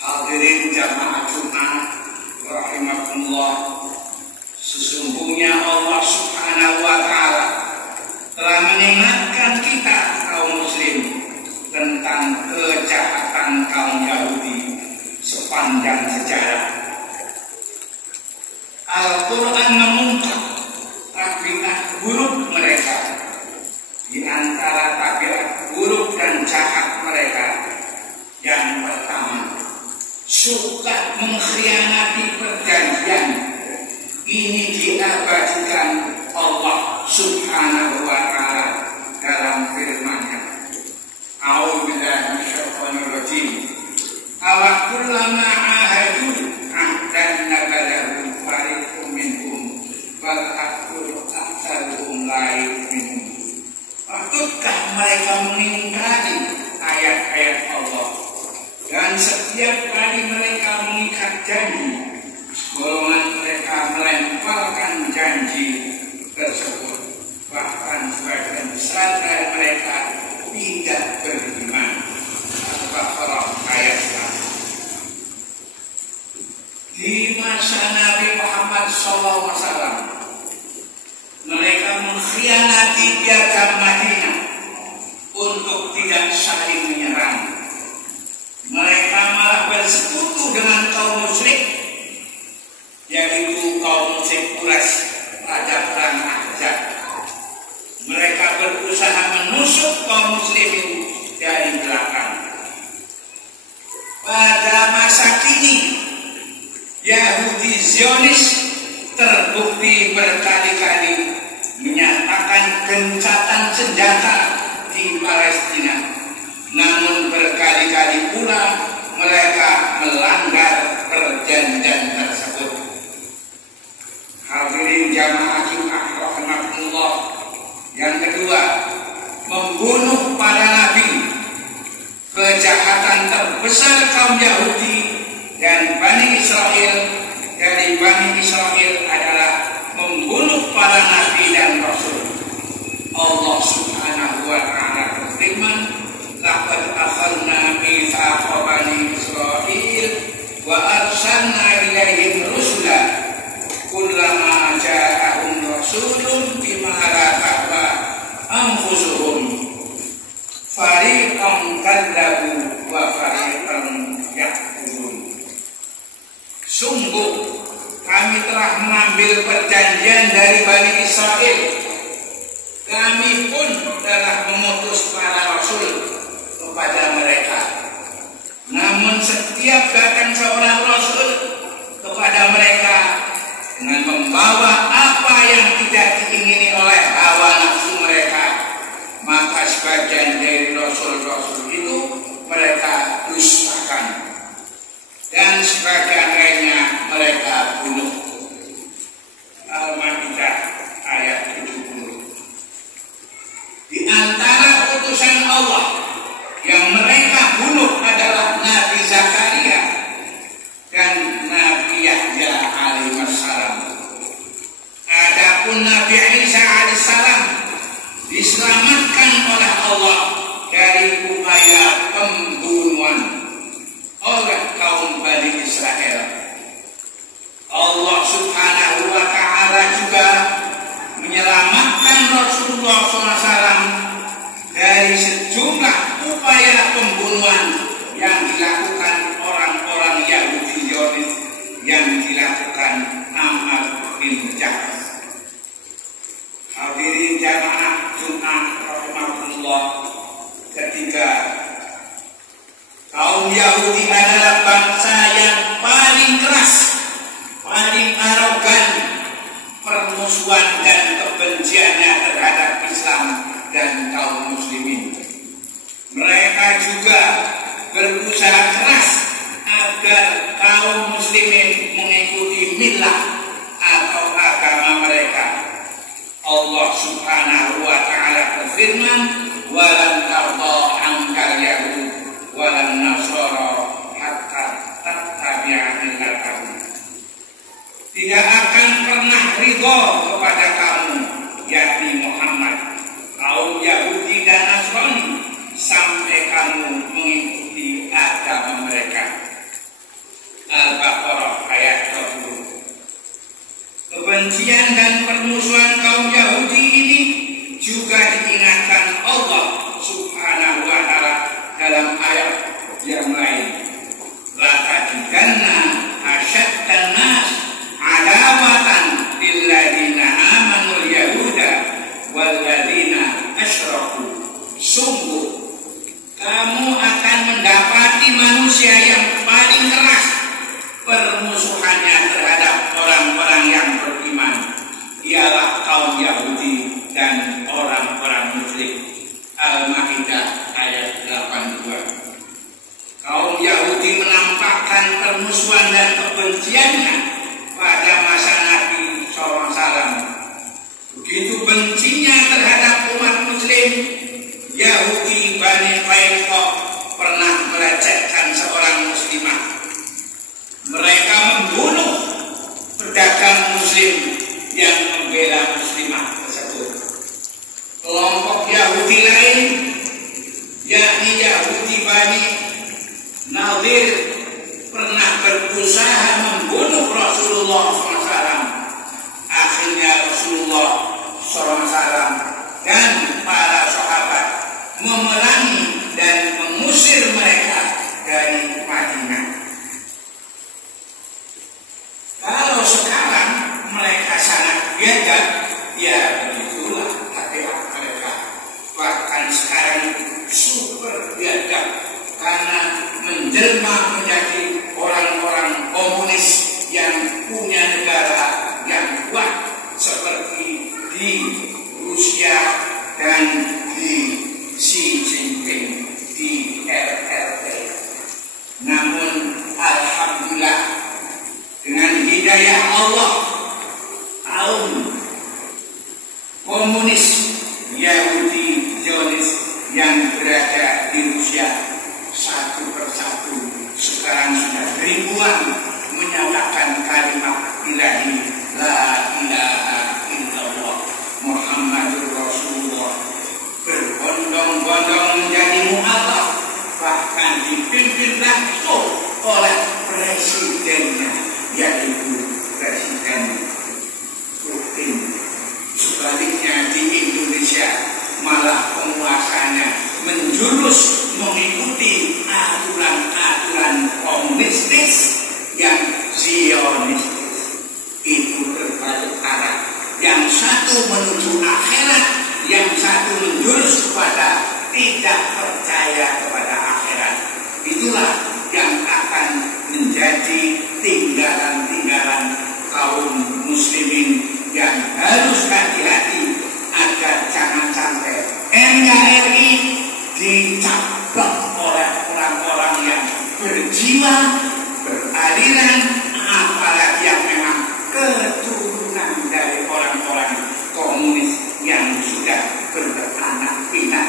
Hadirin jamaah Jumat rahimakumullah, sesungguhnya Allah Subhanahu wa Ta'ala telah mengingatkan kita kaum muslim tentang kejahatan kaum Yahudi sepanjang sejarah. Al-Quran mengungkap tabiat buruk mereka. Di antara tabiat buruk dan jahat mereka, yang pertama, suka mengkhianati perjanjian. Ini diabadikan Allah Subhanahu wa Ta'ala dalam firman-Nya. A'udzubillahi minasyaitonir rajim. Awa kullama ahadu ahdan nabadahu fariqum minhum wal aktsaruhum la yu'minun. Patutkah mereka mengingkari ayat-ayat Allah? Dan setiap kali mereka mengikat janji, golongan mereka melemparkan janji tersebut. Bahkan sebagian besar dari mereka tidak beriman. Al-Baqarah ayat 1. Di masa Nabi Muhammad SAW, mereka mengkhianati piagam Madinah untuk tidak saling menyerang. Mereka malah bersekutu dengan kaum musyrik, yaitu kaum musyrik Quraisy pada perang Ahzab. Mereka berusaha menusuk kaum muslimin dari belakang. Pada masa kini, Yahudi Zionis terbukti berkali-kali menyatakan gencatan senjata di Palestina. Namun berkali-kali pula mereka melanggar perjanjian tersebut. Hadirin jamaah Jumat rahimakumullah. Yang kedua, membunuh para nabi. Kejahatan terbesar kaum Yahudi dan Bani Israel dari Bani Israel adalah membunuh para nabi dan rasul. Allah Subhanahu wa Ta'ala berfirman, laqad akhadna mitsaqa bani Israil wa arsalna ilaihim rusula kullama ja'ahum rasulun bima la tahwa anfusuhum fariqan kadzabu wa fariqan yaqulun. Sungguh kami telah mengambil perjanjian dari Bani Israel. Kami pun telah memutus para rasul kepada mereka. Namun setiap datang seorang rasul kepada mereka dengan membawa apa yang tidak diingini oleh hawa nafsu mereka, maka sebagian dari rasul-rasul itu mereka dustakan dan sebagian lainnya mereka bunuh. Al-Maidah ayat 70. Di antara utusan Allah yang mereka bunuh adalah Nabi Zakaria dan Nabi Yahya alaihissalam. Adapun Nabi Isa alaihissalam diselamatkan oleh Allah dari upaya pembunuhan oleh kaum Bani Israel. Allah Subhanahu wa Ta'ala juga menyelamatkan Rasulullah SAW dari sejumlah upaya pembunuhan yang dilakukan orang-orang Yahudi Zionis yang dilakukan Ammar bin Jahsh. Hadirin jamaah Jumat rahimakumullah. Ketiga, kaum Yahudi adalah bangsa yang paling keras, paling arogan, permusuhan dan kebenciannya terhadap Islam dan kaum muslimin. Mereka juga berusaha keras agar kaum muslimin mengikuti millah atau agama mereka. Allah Subhanahu wa Ta'ala berfirman, "Walan tarda ankal yahud walan nasara hatta tattabi'a millatahum." Tidak akan pernah ridho kepada kamu, yakni Muhammad, kaum Yahudi dan Nasrani, sampai kamu mengikuti agama mereka. kebencian dan permusuhan kaum Yahudi ini juga diingatkan Allah Subhanahu wa ta'ala dalam ayat yang lain. La tajidanna asyaddan nas adawatan lilladzina amanul yahuda walladzina asyraku. Sungguh kamu akan mendapati manusia yang paling keras permusuhannya terhadap orang-orang yang beriman ialah kaum Yahudi dan orang-orang musyrik. Al-Maidah ayat 82. Kaum Yahudi menampakkan permusuhan dan kebenciannya pada masa Nabi SAW. Begitu bencinya terhadap umat Muslim, Yahudi Bani Qainuqa pernah melecehkan seorang muslimah. Mereka membunuh pedagang Muslim yang membela muslimah tersebut. Kelompok Yahudi lain, yakni Yahudi Bani Nadir, pernah berusaha membunuh Rasulullah SAW. Akhirnya Rasulullah SAW dan para sahabat memerangi dan mengusir mereka dari Madinah. Kalau sekarang mereka sangat biadab, ya begitulah tabiat mereka. Bahkan sekarang super biadab karena menjelma menjadi orang-orang komunis yang punya negara yang kuat seperti di Rusia dan di Xi Jinping di RRT. Namun alhamdulillah dengan hidayah Allah, kaum komunis Yahudi Zionis yang berada di Rusia satu persatu sekarang sudah ribuan menyatakan kalimat ilahi la ilaha illallah Muhammadur Rasulullah, berbondong-bondong menjadi mu'alaf, bahkan dipimpin langsung oleh presidennya, yaitu Presiden Putin. Sebaliknya di Indonesia malah penguasanya menjurus mengikuti aturan-aturan komunistis yang Zionistis. Itu terbalik arah. Yang satu menuju akhirat, yang satu menjurus kepada tidak percaya kepada akhirat. Itulah yang akan menjadi tinggalan-tinggalan kaum muslimin yang harus hati-hati agar jangan sampai NKRI dicaplok oleh orang-orang yang berjiwa, beraliran, apalagi yang memang keturunan dari orang-orang komunis yang sudah beranak pinak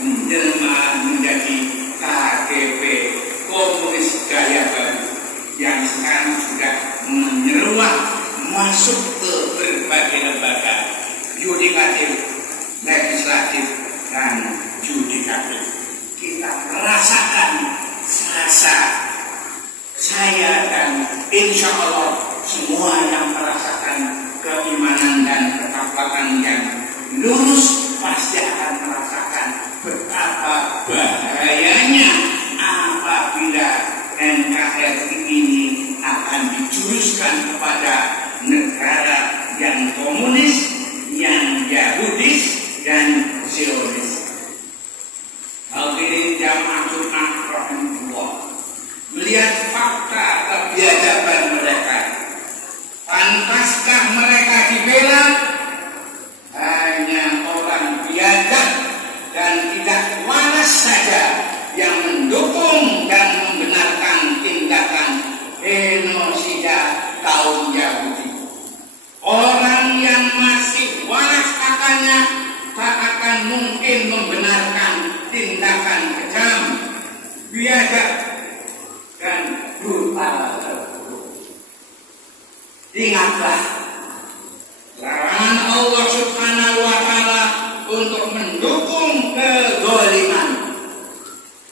menjelma menjadi KGB, komunis gaya baru, yang sekarang sudah menyeruak masuk ke berbagai lembaga yudikatif, legislatif, dan yudikatif. Kita merasakan rasa saya dan insya Allah semua yang merasakan keimanan dan ketakwaan yang lurus pasti akan merasakan betapa bahayanya apabila NKRI ini akan dijuruskan kepada negara yang komunis, yang Yahudis, dan Zionis. Hadirin jamaah Jumat rahimahullah, melihat fakta kebiadaban mereka, pantaskah mereka dibela? Hanya orang biadab dan tidak waras saja yang mendukung dan membenarkan tindakan genosida kaum Yahudi. Orang yang masih waras akannya tak akan mungkin membenarkan tindakan kejam, biadab, dan brutal tersebut. Ingatlah larangan Allah Subhanahu wa ta'ala untuk mendukung kezaliman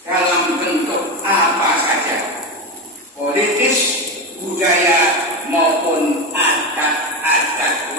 dalam bentuk apa saja, politis, budaya, maupun adat-adat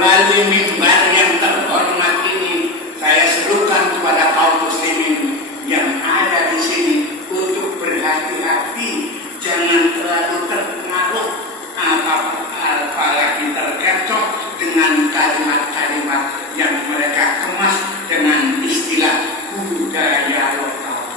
Melalui mimbar yang terhormat ini, saya serukan kepada kaum muslimin yang ada di sini untuk berhati-hati, jangan terlalu terpengaruh apalagi terkecoh dengan kalimat-kalimat yang mereka kemas dengan istilah budaya lokal.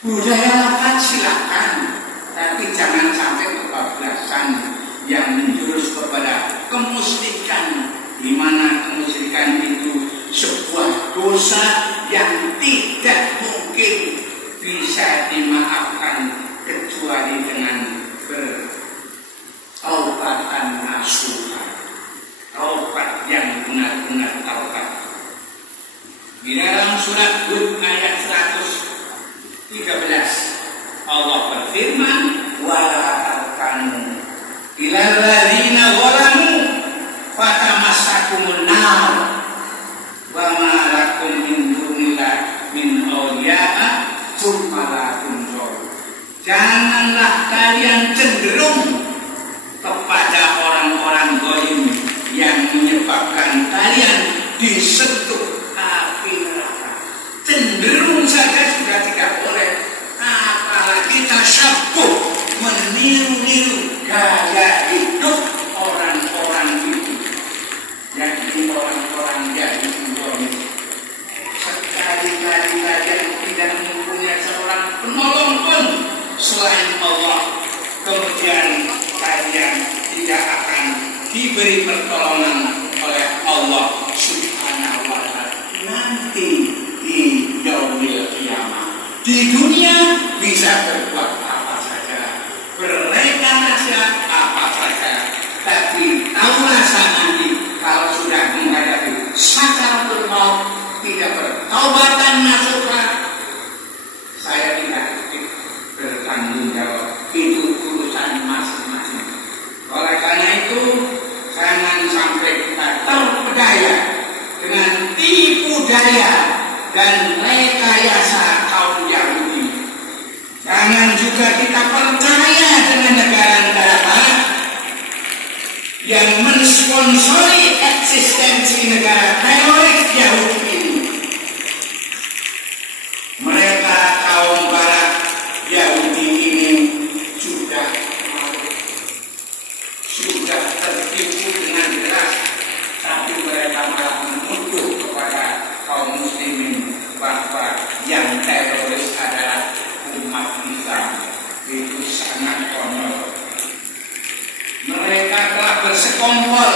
Budaya lokal silakan, tapi jangan sampai kebablasan yang menjurus kepada kemusyrikan, di mana kemusyrikan itu sebuah dosa yang tidak mungkin bisa dimaafkan kecuali dengan bertaubatan nasuha, taubat yang benar-benar taubat. Di dalam surat Hud ayat 113 Allah berfirman, wala tarkanu ilal ladzina zalamu fatamassakumun nar wa ma lakum min dunillahi min awliya'a tsumma la tunsurun. Janganlah kalian cenderung kepada orang-orang zalim yang menyebabkan kalian disentuh api neraka. Cenderung saja sudah tidak boleh, apalagi tasyabuh, meniru-niru gaya hidup orang-orang itu, yakni orang-orang yang zalim. Sekali-kali kalian tidak mempunyai seorang penolong pun selain Allah, kemudian kalian tidak akan diberi pertolongan oleh Allah Subhanahu wa Ta'ala nanti di yaumil qiyamah. Di dunia bisa berbuat apa saja, berrekayasa apa saja, tapi tahulah nanti kalau sudah menghadapi sakaratul maut, tidak bertaubatan nasuha, saya tidak bertanggung jawab. Itu urusan masing-masing. Oleh karena itu, jangan sampai kita terpedaya dengan tipu daya dan rekayasa kaum Yahudi. Jangan juga kita percaya dengan negara-negara Barat yang mensponsori eksistensi negara teroris Yahudi ini. Mereka kaum Barat Yahudi ini sudah tertipu dengan jelas, tapi mereka malah menuduh kepada kaum muslimin bahwa yang teroris adalah umat Islam. Itu sangat konyol. Mereka telah bersekongkol,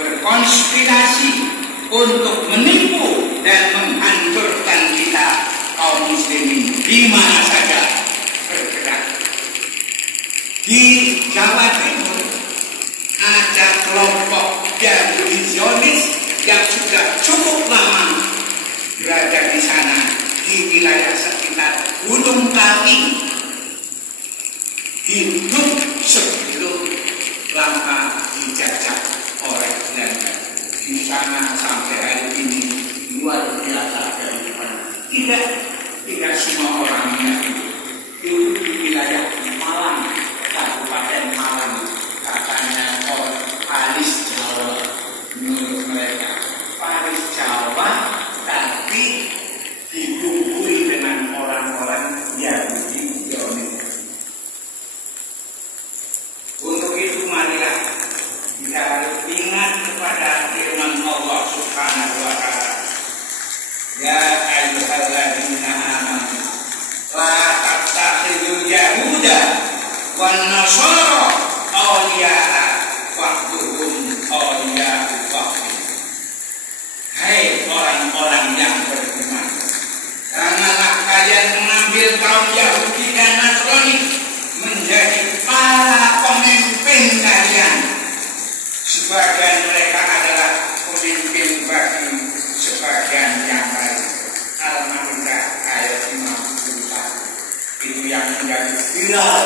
berkonspirasi untuk menipu dan menghancurkan kita kaum muslimin di mana saja bergerak. Di Jawa Timur ada kelompok Yahudi Zionis yang sudah cukup lama berada di sana, di wilayah sekitar Gunung Kawi, hidup sebelum lama dijajah oleh Belanda. Di sana sampai hari ini luar biasa dari mana. Tidak semua orangnya itu di wilayah Malang, Kabupaten Malang, katanya Paris Jawa. Menurut mereka Paris Jawa, tapi dibumbui dengan orang-orang Yahudi Zionis. Untuk itu marilah kita harus ingat kepada firman Allah Subhanahu wa Ta'ala, ya ayyuhalladzina amanu la tattakhidul yahuda wan nasara awliya'a wa'duhum awliya'u ba'd. Hai orang-orang yang beriman, janganlah kalian mengambil kaum Yahudi dan Nasrani menjadi para pemimpin kalian. Sebagian mereka adalah pemimpin bagi sebagian yang lain. Al-Maidah ayat 51. Itu yang menjadi viral,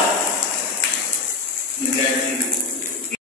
menjadi